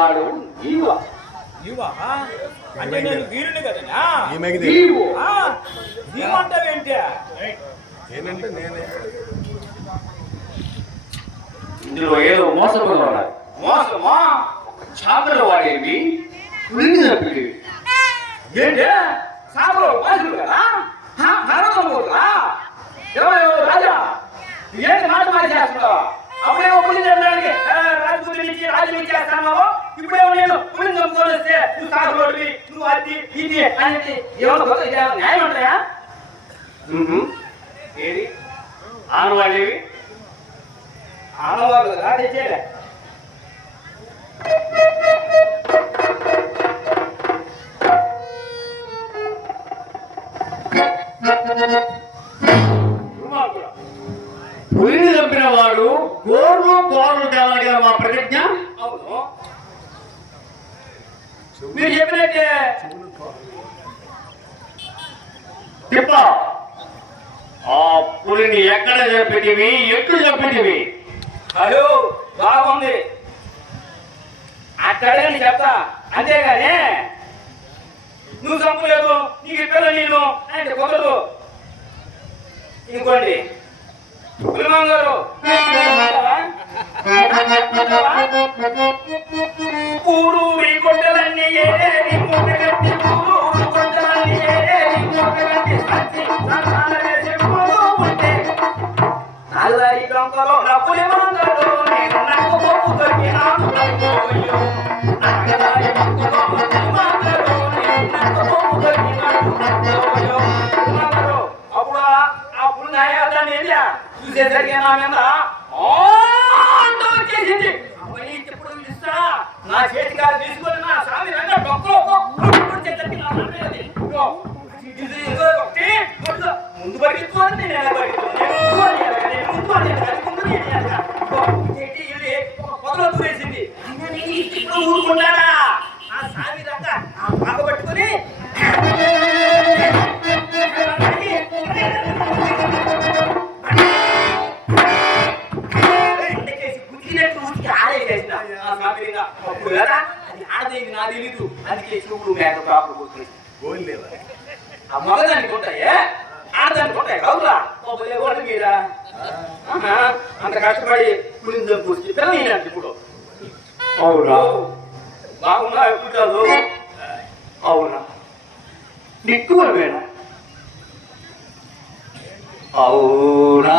వాడు ఈవ ఇవా అంటే నేను వీరుని కదనా? ఆ, నీవంటావేంటి నేనే. ఇందులో ఏదో మోసపోగా ఉన్నది మోసమా? చాకలు వాడేవి పులిని చంపేవి ఏంటి? సాగులో మనుషులు కదా? హా, నరకం పోతురా ఎవరు రాజా? ఏంటి మాట మాట చేస్తున్నావు రాజు ఇచ్చేస్తాను ఇప్పుడేమో నేను పులిని చంపుకొని వస్తే నువ్వు సాగులోడివి నువ్వు అది ఇది అనేది ఇదేమన్నా న్యాయం ఉంటాయా ఏది? ఆనవాళ్ళేవి? ఆనవాళ్ళు కదా తెచ్చేలే మీరు చెప్పినట్టే. తిప్ప ఆ పులిని ఎక్కడ చంపిటివి ఎట్లు చంపిటివి అయ్యో బాగుంది. అక్కడే చెప్తా. అంతేగాని నువ్వు చంపలేదు నీకు ఇక్కడ నేను అంటే కుదరదు. ఇంకోండి. పులిమాం కొండలన్నీ ఏరేరి మూటగట్టి ఊరూరి కొండలన్నీ ఉంటే. డొంకలో మంగడు నేను మంగడు నేను అప్పుడు ఆ- ఆ చూసేసరికి నా మీద వచ్చేసింది. ఇప్పుడు పిలుస్తా. నా చేతి కాదు తీసుకొని నా స్వామి రంగ డొక్కలో నా ముందు పరిగెత్తుకోవాలి నేను పరిగెత్తుకోవాలి. ఆడేసేసిన ఆ రంగ. అప్పుడు కదా? అది ఆడదేది నా తెలీదు అందుకే శివుడు మేక పోతుంది గోల్లేవా ఆ మగదానికి ఉంటాయే ఆడదానికి ఉంటాయి అవునా బాబులే వాళ్ళు మీరా అంత కష్టపడి పులిని చంపుకొచ్చి పిల్లలు ఇప్పుడు. అవునా? బాగున్నా ఎప్పుడు అవునా? నిక్కువవేనా అవునా అవునా?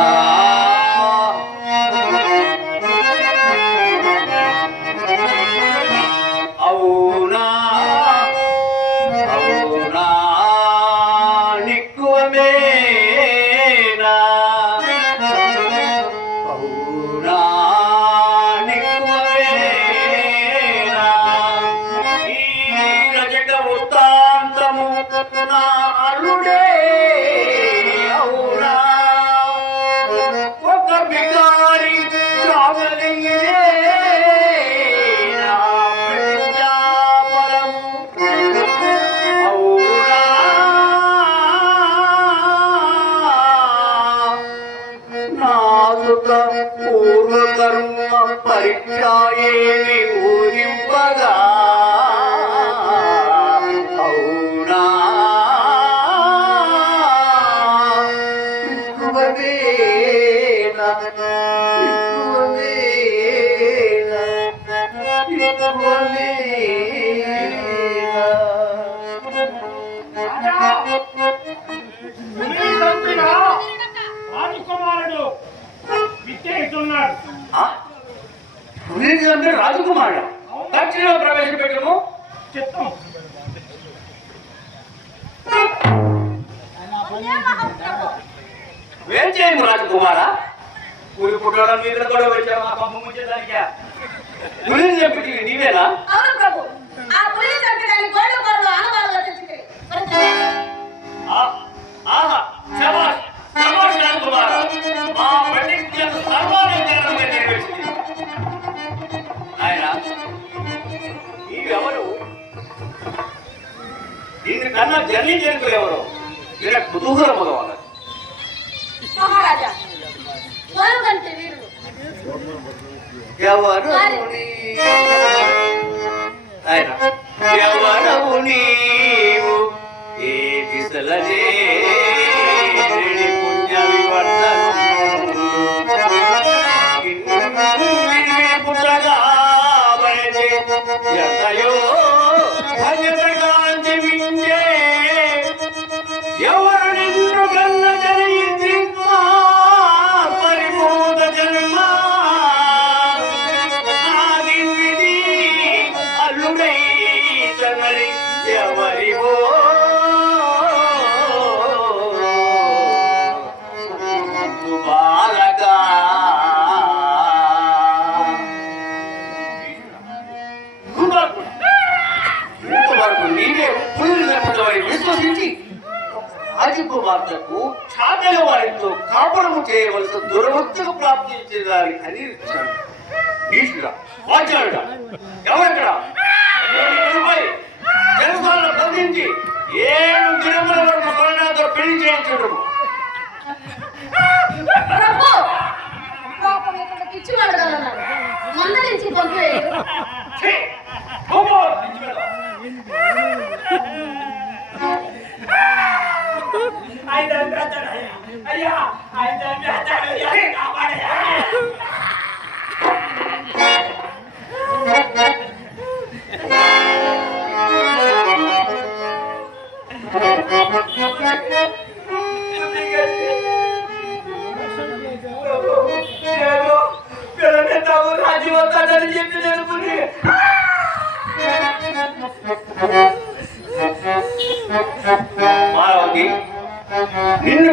எச்சாயே உரிப்பதா చిత్తం. ఏం చేయము రాజకుమారా? పులి పుట్టడం మీద కూడా వచ్చాము ఆ పంప ముంచేదానికి పులిని చెప్పి నీవేనా? ನನ್ನ ಜರ್ನಿ ಜನಗಳು ಅವರು ಇಡ ಕುತೂಹಲ ಮಗವಾಗ ಮಹಾರಾಜ ಗಂಟೆ పుట్టగా భజతయో రాజకుమార్తెకు చాటల వారితో కాపురము చేయవలసిన దురవస్థకు ప్రాప్తించిన దానికి అని ఇచ్చాడు ఎవరెక్కడ బంధించి ఏడు దినముల వరకు కొలనాతో పెళ్ళి చేయించడం ప్రభు! పాపం. అయ్యా ఆయన చంపేస్తాడు. అయ్యా, కాపాడయ్యా. నేను పిల్లనిద్దాము రాజు వస్తాడని చెప్పి నేను పులి. మాధవకి నిన్ను